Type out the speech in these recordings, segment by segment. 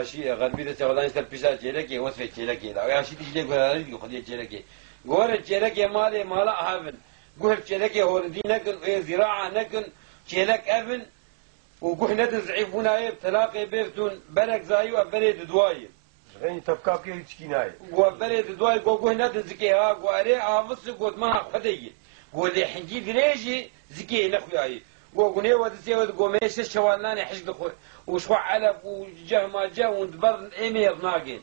شيء غربي ده شغلان يستر بيشا جيلك وصف جيلك لا يا شيء تجيك ولا يجي خدي جيلك غور جيلك مالا هابن غور جيلك هو دينك زراعة نكن جيلك أبن وقحنا تزعفون هاي تلاقي بيفتون برك زايو بريد دواي يعني تبقى كي تشكيناي وبريد دواي قحنا تزكيها قاري عافص قد ما خدي قولي حنجي دريجي زكي نخوياي وقنيه ودسيه ودقوميش الشوالناني حشد خو وشوع علب وجه ما جاء وندبر ايمير ناقين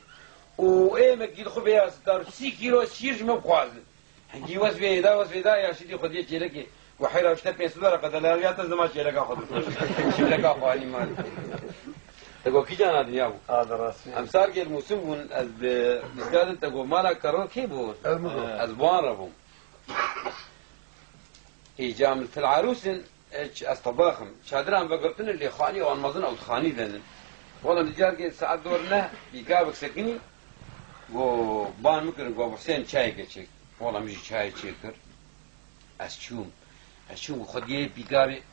وايمك كي دخل بها 6 كيلو شيرج ما بخوازن حنجي وسبي دا يا سيدي خدي جيلك وحيرة وشتا $5 قد لا رياض زمان جيلك اخذ جيلك اخواني مال تقول كي جانا دنياو هذا راسي امسار كي الموسم بون از بسكاد تقول مالا كرون كي بون از بوان ربهم ايجام في العروسن استباخم شادران بقرتن اللي خاني او المظن او خاني ذن والله نجار كي ساعات دورنا بيقابك سكني و بان ممكن جو حسين شاي كشك والله مش شاي شكر اشوم خديه بيقابي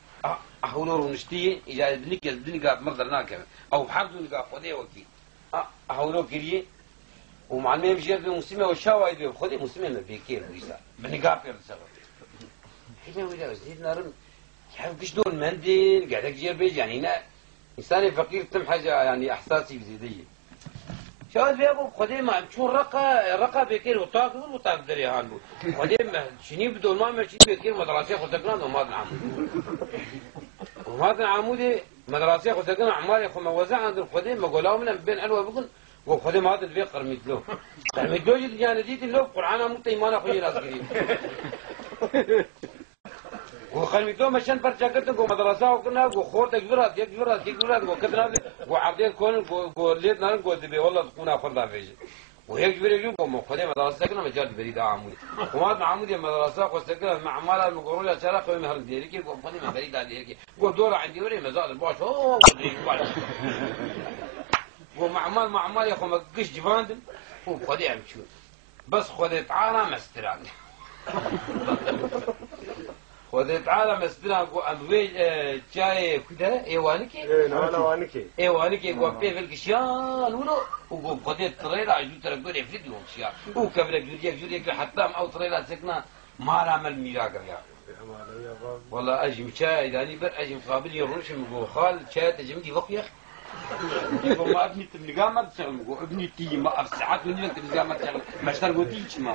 احولور ونشتي اذا دنيك مرضى ناكم او حمد نقا خديه وكي احولور كريه ومعلمين بجيب مسلمه والشاوايد خديه مسلمه بكير ويسا بنقا بيرسل حين ولا زيد نارم يحب كش دول مندل قاعد أجير بيج يعني هنا إنسان فقير تم حاجة يعني إحساسي بزيدية شاهد بيابو قديم شو رقة بكير وطاق دري هانو قديم شني بدول ما مشي بكير مدرسة خدتنا وما نعمودي مدرسة خدتنا عمالي خو موزع عند القديم ما قولوا من بين علوة بكون وقديم هذا البيت قرميتلو جد يعني ديت اللو قرآن مو تيمان أخوي ناس قريب وخلميتو مشان برشاكتن كو مدرسة وكنا كو خور تكبرات كو كدنا وعبدين كون كو ليت نان كو دبي والله تكون أفضل فيش وهيك كبير يجون كو مخدم مدرسة كنا مجال بريد عمودي وما عمودي مدرسة كو سكنا مع مالا المقرولة شرا كو مهر ديركي كو مخدم بريد عليك كو دورة عندي وري مزاد الباش هو ومع مال يا خو ما قش جفاندم هو خدي عم شو بس خدي تعالى مستران خذت عالم استران كو أموي شاي كده إيوانكي إيوانكي كو بيه في الكشيان ولو وكو خذت طريلة عجول تركدور يفرد لهم شيا وكبرك جوديك حتى أو طريلة سكنا ما رامل ميراقر يا والله أجم شاي داني بر أجم قابل يرونش مقو خال شاي تجمدي وقيا يقول ما ابني تبلغا ما تشغل يقول ابني تي ما أفسعات من يوم تبلغا ما تشغل ما اشترقوا تيش ما